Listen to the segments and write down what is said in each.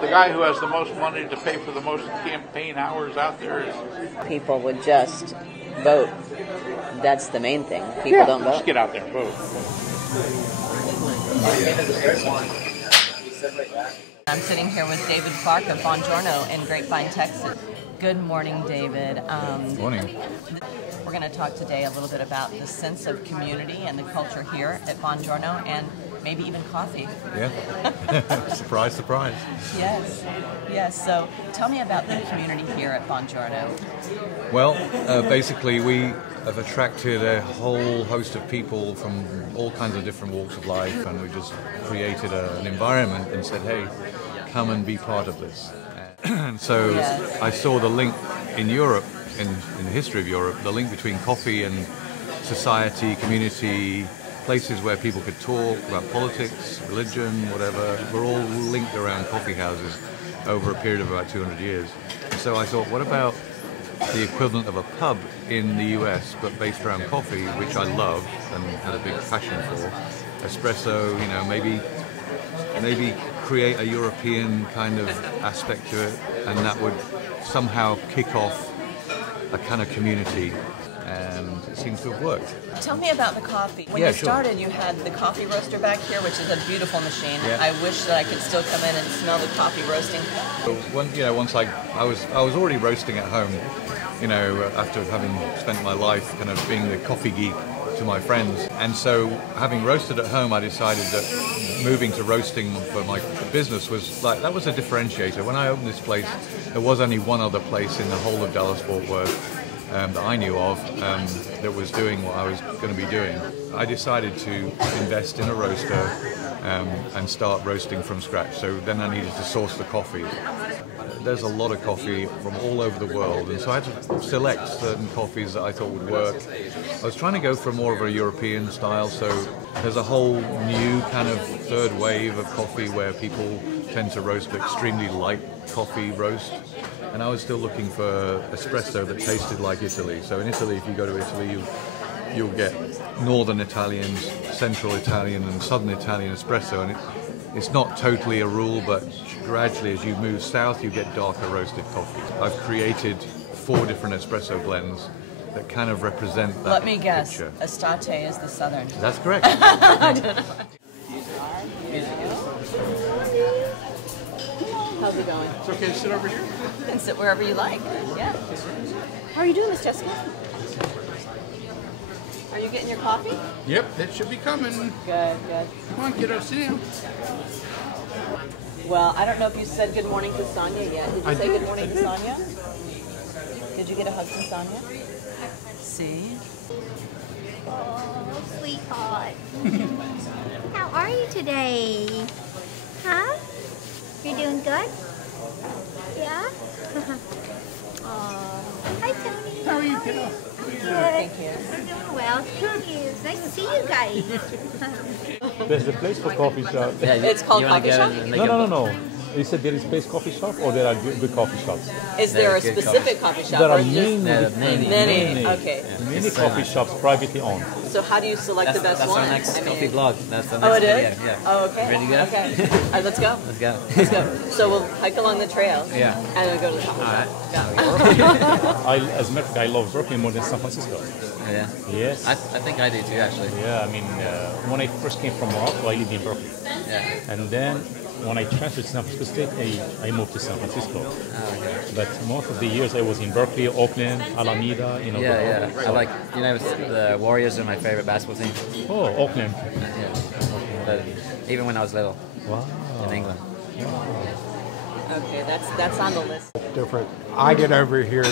The guy who has the most money to pay for the most campaign hours out there is... People would just vote. That's the main thing. People don't vote. Just get out there and vote. I'm sitting here with David Clark of Buon Giorno in Grapevine, Texas. Good morning, David. Morning. We're going to talk today a little bit about the sense of community and the culture here at Buon Giorno, and maybe even coffee. Yeah. Surprise, surprise. Yes. Yes. So tell me about the community here at Buon Giorno. Well, basically we have attracted a whole host of people from all kinds of different walks of life, and we just created an environment and said, hey, come and be part of this. And so Yes. I saw the link in Europe, in the history of Europe, the link between coffee and society, community, places where people could talk about politics, religion, whatever. We're all linked around coffee houses over a period of about 200 years. So I thought, what about the equivalent of a pub in the US, but based around coffee, which I love and had a big passion for. Espresso, you know, maybe create a European kind of aspect to it, and that would somehow kick off a kind of community, and it seems to have worked. Tell me about the coffee. When Yeah, you sure. started, you had the coffee roaster back here, which is a beautiful machine. Yeah. I wish that I could still come in and smell the coffee roasting. So once I was already roasting at home, you know, after having spent my life kind of being the coffee geek to my friends, and so having roasted at home, I decided that moving to roasting for my business was like, that was a differentiator. When I opened this place, there was only one other place in the whole of Dallas-Fort Worth that I knew of that was doing what I was going to be doing. I decided to invest in a roaster and start roasting from scratch. So then I needed to source the coffee. There's a lot of coffee from all over the world, and so I had to select certain coffees that I thought would work. I was trying to go for more of a European style, so there's a whole new kind of third wave of coffee where people tend to roast extremely light coffee roast. And I was still looking for espresso that tasted like Italy. So in Italy, if you go to Italy, you'll get Northern Italian, Central Italian, and Southern Italian espresso. And it's not totally a rule, but gradually as you move south, you get darker roasted coffee. I've created 4 different espresso blends that kind of represent that. Let me guess, picture. Estate is the southern. That's correct. How's it going? It's okay to sit over here? You can sit wherever you like. Yeah. How are you doing, Miss Jessica? Are you getting your coffee? Yep, that should be coming. Good, good. Come on, kiddo, sit down. Well, I don't know if you said good morning to Sonia yet. Did you say good morning to Sonia? Did you get a hug from Sonia? See? Oh, sweetheart. How are you today? Huh? You're doing good? Yeah? Oh, hi, Tony. How are you, kiddo? Good. Thank you. I'm doing well. Thank you. It's nice to see you guys. There's the place for coffee shop. It's called coffee shop? No. You said there is place coffee shop, or there are good coffee shops? Is there a specific coffee shop? There or are just many. Okay. Many coffee shops privately owned. So how do you select the best That's one? our next I mean- coffee blog. That's the next Oh, it video. is? Yeah. Oh, okay. Ready to go? Okay. All right, let's go. Let's go. Let's go. So we'll hike along the trail. Yeah. And then go to the coffee shop. Alright. Yeah. As a matter of fact, I love Berkeley more than San Francisco. Yeah. Yes. I think I do too, actually. Yeah, I mean, when I first came from Morocco, I lived in Berkeley. Yeah. And then when I transferred to San Francisco State, I moved to San Francisco. Oh, okay. But most of the years I was in Berkeley, Oakland, Alameda, you know. Yeah. I like, the Warriors are my favorite basketball team. Oh, Oakland. Yeah. But even when I was little Wow. in England. Okay, that's on the list. Different. I get over here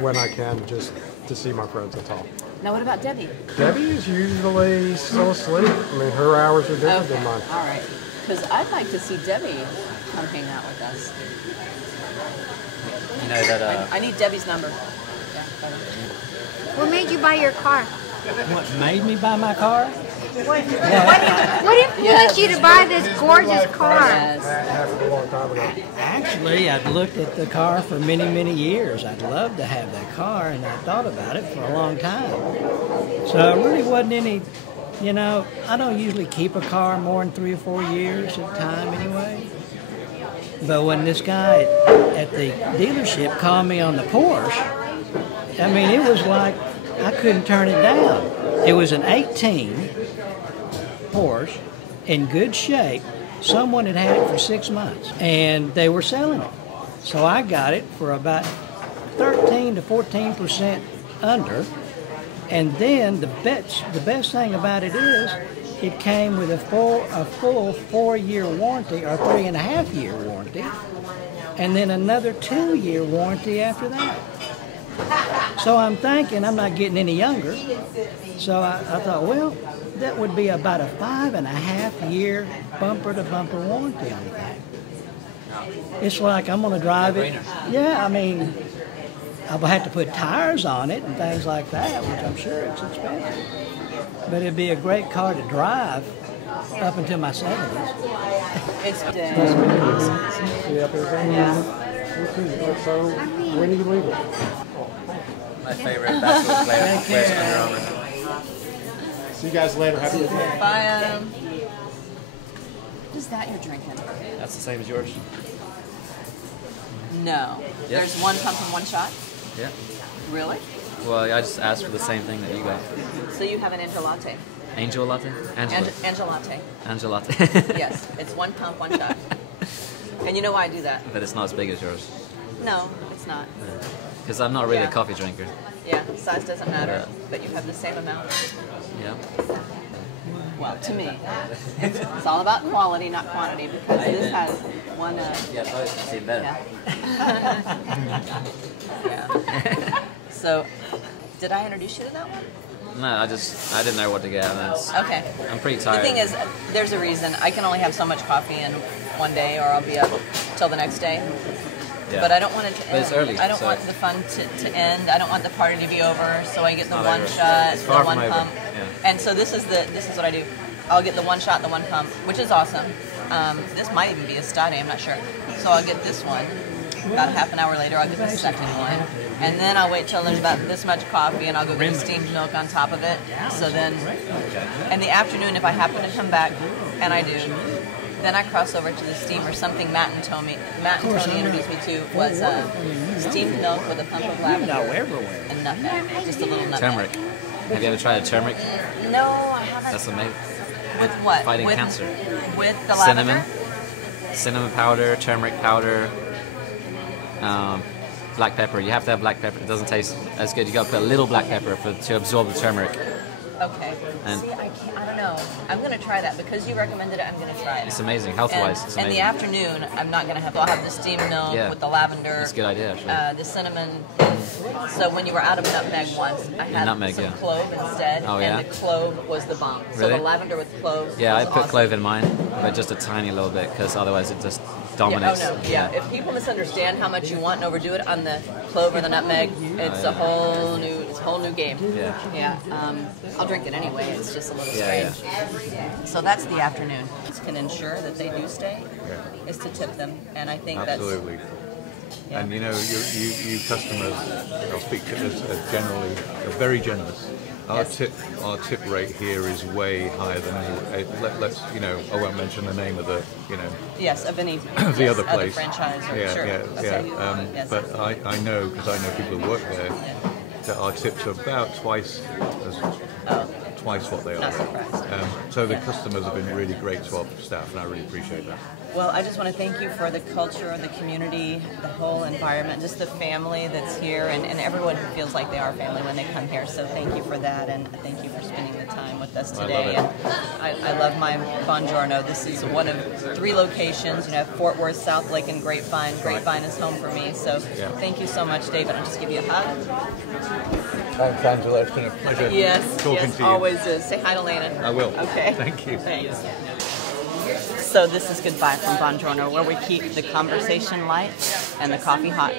when I can just to see my friends, that's all. Now what about Debbie? Debbie is usually still asleep. I mean, her hours are different than mine. All right. Because I'd like to see Debbie come hang out with us. You know that, I need Debbie's number. Yeah, What made you buy your car? What made me buy my car? What influenced you to buy this gorgeous car? Yes. That happened a long time ago. Actually, I'd looked at the car for many, many years. I'd love to have that car, and I thought about it for a long time. So it really wasn't any, you know, I don't usually keep a car more than 3 or 4 years at a time anyway. But when this guy at the dealership called me on the Porsche, I mean, it was like I couldn't turn it down. It was an 18 Porsche in good shape. Someone had had it for 6 months, and they were selling it. So I got it for about 13 to 14% under. And then the best thing about it is it came with a full 4-year warranty or 3.5-year warranty, and then another 2-year warranty after that. So I'm thinking I'm not getting any younger. So I thought, well, that would be about a 5.5-year bumper-to-bumper warranty on that. It's like I'm going to drive it. Yeah, I mean, I'll have to put tires on it and things like that, which I'm sure it's expensive. But it'd be a great car to drive up until my 70s. It's Yeah. So when do you leave it? My favorite basketball player Under Armour. See you guys later. Have a good day. Bye, Adam. What is that you're drinking? That's the same as yours. No. Yep. There's one pump and one shot? Yeah. Really? Well, I just asked for the same thing that you got. So you have an Angel Latte? Angel latte? Angela. Angel Latte. Angel latte. Yes. It's one pump, one shot. And you know why I do that? But it's not as big as yours. No, it's not. Because I'm not really Yeah. a coffee drinker. Yeah, size doesn't matter, Yeah. but you have the same amount. Yeah. Well, to me, it's all about quality, not quantity, because this has one. Yeah, both seem better. Yeah. So, did I introduce you to that one? No, I didn't know what to get. And Okay. I'm pretty tired. The thing is, there's a reason. I can only have so much coffee in one day, or I'll be up till the next day. Yeah. But I don't want it to But end. it's early, I don't so- want the fun to end. I don't want the party to be over. So I get the not one over. shot, It's the far one from over. pump, Yeah. and so this is what I do. I'll get the one shot, the one pump, which is awesome. This might even be a Stati, I'm not sure. So I'll get this one. About half an hour later, I'll get the second one, and then I'll wait till there's about this much coffee, and I'll go get the steamed milk on top of it. So then, in the afternoon, if I happen to come back, and I do, then I cross over to the steamer. Something Matt and Tony introduced me to was steamed milk with a pump of lavender and nutmeg, just a little nutmeg. Turmeric. Have you ever tried a turmeric? No, I haven't. That's amazing. With what? Fighting with, cancer. With the lavender? Cinnamon powder, turmeric powder, black pepper. You have to have black pepper. It doesn't taste as good. You got to put a little black pepper to absorb the turmeric. Okay. And- See, I don't know. I'm going to try that. Because you recommended it, I'm going to try it. It's amazing. Health-wise, it's In amazing. the afternoon, I'm not going to have. I'll have the steamed milk Yeah. with the lavender. That's a good idea, actually. The cinnamon. So when you were out of nutmeg once, I had nutmeg, some yeah. clove instead. Oh, yeah? And the clove was the bomb. So Really? the lavender with clove. Yeah, I was put awesome. clove in mine, but just a tiny little bit, because otherwise it just dominates. Yeah, oh no, yeah. If people misunderstand how much you want and overdo it on the clove or the nutmeg, it's a whole new game. Yeah. Yeah. I'll drink it anyway. It's just a little Yeah, strange. So that's the afternoon. Can ensure that they do stay is to tip them, and I think Absolutely. Yeah. And you know, you customers, I'll speak as generally, are very generous. Our tip rate here is way higher than any. Let's I won't mention the name of the Yes, of any the other place. franchise. Or, Yeah, sure. yeah, Okay. yeah. Yes. But I know, because I know people who work there, that our tips are about twice what they are. Not surprised. So the customers have been really great to our staff, and I really appreciate that. Well, I just want to thank you for the culture, the community, the whole environment, just the family that's here, and everyone who feels like they are family when they come here. So thank you for that, and thank you for spending the time with us today. I love And I love my Buon Giorno. This is one of 3 locations, Fort Worth, South Lake, and Grapevine. Grapevine is home for me. So thank you so much, David. I'll just give you a hug. Thanks, Angela. It's been a pleasure talking to you. Always is. Say hi to Lena. I will. Okay. Thank you. Thanks. So this is Goodbye from Buon Giorno, where we keep the conversation light and the coffee hot.